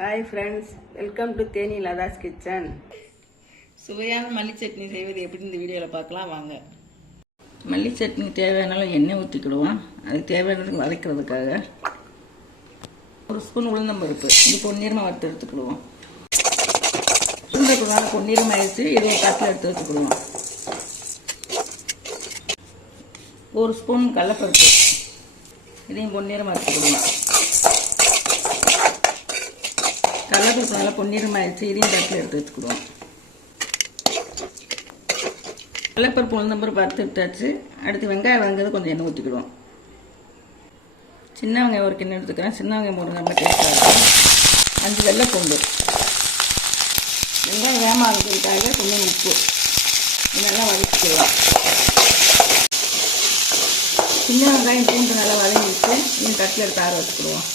Hi friends, welcome to Theni Latha's kitchen. சுவையான மல்லி சட்னி செய்வது எப்படி இந்த வீடியோவில் பார்க்கலாம் வாங்க. மல்லி சட்னி தேவையான எண்ணெய் ஊற்றிக்கிடுவோம். அதுக்கு தேவையானது வதக்கிறதுக்காக 1 ஸ்பூன் உளுந்தம்பருப்பு இது பொன்னிறமாக வறுத்து எடுத்துக்கிடுவோம். உளுந்தப்பருப்பு பொன்னிறமாக ஆயிடுச்சு. இது ஒரு தட்டில் எடுத்து வச்சுக்கிடுவோம். 1 ஸ்பூன் கடலைப்பருப்பு இதையும் பொன்னிறமாக எடுத்துக்கிடுவோம். கடலைப்பருப்பு நல்லா பொன்னிறமாக ஆயிடுச்சு. இதையும் தட்டில் எடுத்து வச்சுக்கிடுவோம். கடலைப்பருப்பு உளுந்தம்பருப்பு வறுத்து எடுத்தாச்சு. அடுத்து வெங்காயம் வதங்கிறது கொஞ்சம் எண்ணெய் ஊற்றிக்கிடுவோம். சின்ன வெங்காயம் ஒரு கிண்ணம் எடுத்துக்கிறேன். சின்ன வெங்காயம் போட்டு ரொம்ப டேஸ்ட்டாக இருக்கும். 5 வெள்ளைப்பூண்டு. வெங்காயம் வேமாகிறதுக்காக கொஞ்சம் உப்பு நல்லா வதக்கிக்கலாம். சின்ன வெங்காயம் பூண்டு நல்லா வதங்கிட்டு இன்னும் தட்டில் எடுத்து ஆற வச்சுக்கிடுவோம்.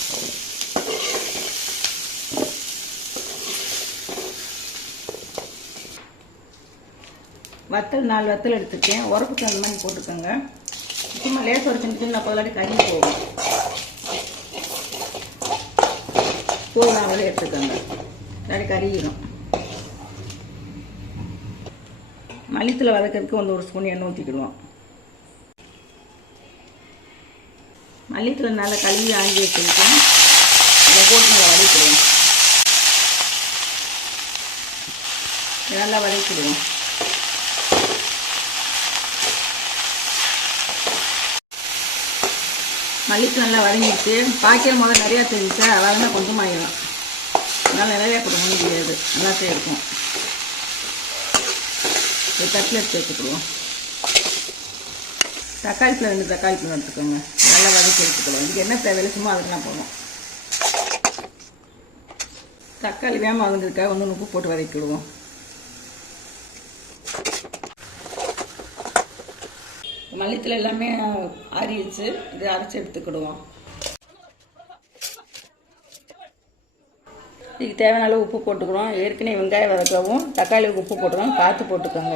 வத்தல் 4 வத்தல் எடுத்துருக்கேன். உரப்புக்கு அந்த மாதிரி போட்டுக்கோங்க. சும்மா லேஸ் ஒரு சின்ன சின்ன பொருளாடி கறி போகும். பூவெல்லாம் வெளியே எடுத்துக்கோங்க. இல்லாடி கறியிடும். மல்லித்தூளை வதக்கிறதுக்கு 1 ஸ்பூன் எண்ணெய் ஊற்றிக்கிடுவோம். மல்லித்தூளை நல்லா கழுவி ஆஞ்சி வச்சுருக்கேன். இதை போட்டு நல்லா வதக்கிடுவோம். நல்லா வதக்கிடுவோம். மல்லித்தூள் நல்லா வதங்கிடுச்சு. பாய்க்கிற முதல்ல நிறையா தெரிஞ்சா வதங்கினா கொஞ்சமாகிடும். அதனால் நிறையா கொடுக்க முடியாது. நல்லாத்தே இருக்கும். ஒரு தட்டில் எடுத்து வச்சுக்கிடுவோம். தக்காளி பழம் 2 தக்காளி பழம் எடுத்துக்கோங்க. நல்லா வதக்கி எடுத்துக்கலாம். இதுக்கு என்ன தேவையில்லை, சும்மா அதுக்கெல்லாம் போதும். தக்காளி வேகமாக வதங்கிறதுக்காக 1 உப்பு போட்டு வதக்கிடுவோம். மல்லித்தூள் எல்லாமே ஆறிடுச்சு. இதை அரைச்சி எடுத்துக்கிடுவோம். இதுக்கு தேவையான அளவு உப்பு போட்டுக்கிறோம். ஏற்கனவே வெங்காயம் வதக்கவும் தக்காளி உப்பு போட்டுக்கிறோம். பார்த்து போட்டுக்கோங்க.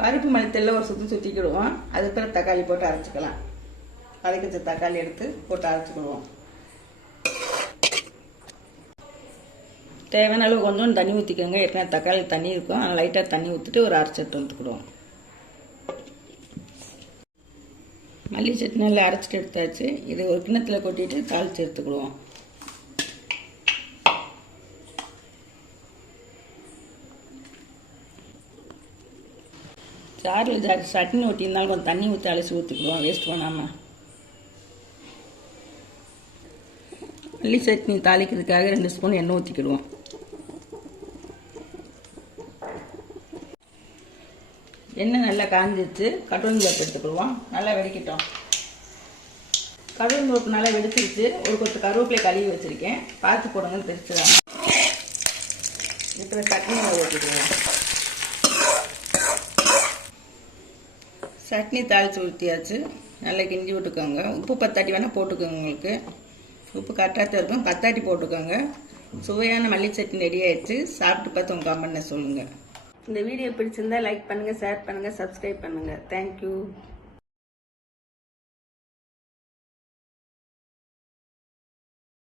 பருப்பு மல்லித்தூளில் ஒரு சுற்றிக்கிடுவோம். அதுக்கப்புறம் தக்காளி போட்டு அரைச்சிக்கலாம். வதக்கி வச்ச தக்காளி எடுத்து போட்டு அரைச்சிக்கிடுவோம். தேவையான அளவு கொஞ்சம் தண்ணி ஊற்றிக்கோங்க. ஏற்கனவே தக்காளி தண்ணி இருக்கும். லைட்டாக தண்ணி ஊற்றிட்டு ஒரு அரைச்சி எடுத்து வந்துக்கிடுவோம். மல்லி சட்னி நல்லா அரைச்சிட்டு எடுத்தாச்சு. இது ஒரு கிண்ணத்தில் கொட்டிட்டு தாளித்து எடுத்துக்கிடுவோம். சாரில் சட்னி ஊற்றிருந்தாலும் கொஞ்சம் தண்ணி ஊற்றி அலசி ஊற்றிக்கிடுவோம். வேஸ்ட் பண்ணாமல். மல்லி சட்னி தாளிக்கிறதுக்காக 2 ஸ்பூன் எண்ணெய் ஊற்றிக்கிடுவோம். எண்ணெய் நல்லா காஞ்சிச்சு. கடுகு பருப்பு எடுத்துக்கிடுவோம். நல்லா வெடிக்கிட்டோம். கடுகு பருப்பு நல்லா வெடிச்சிருச்சு. ஒரு கொத்து கருவேப்பிலை கழுவி வச்சுருக்கேன். பார்த்து போடுங்கன்னு தெரிச்சுதாங்க. இப்போ சட்னி ஊற்றிக்குவோம். சட்னி தாளித்து ஊற்றியாச்சு. நல்லா கிண்டி விட்டுக்கோங்க. உப்பு 10 வேணால் போட்டுக்கோங்க. உங்களுக்கு உப்பு கரெக்டாக இருக்கும். 10 போட்டுக்கோங்க. சுவையான மல்லி சட்னி ரெடி ஆயிடுச்சு. சாப்பிட்டு பார்த்து உங்கள் கமெண்ட்ல சொல்லுங்கள். இந்த வீடியோ பிடிச்சிருந்தா லைக் பண்ணுங்கள், ஷேர் பண்ணுங்கள், சப்ஸ்கிரைப் பண்ணுங்கள். தேங்க்யூ.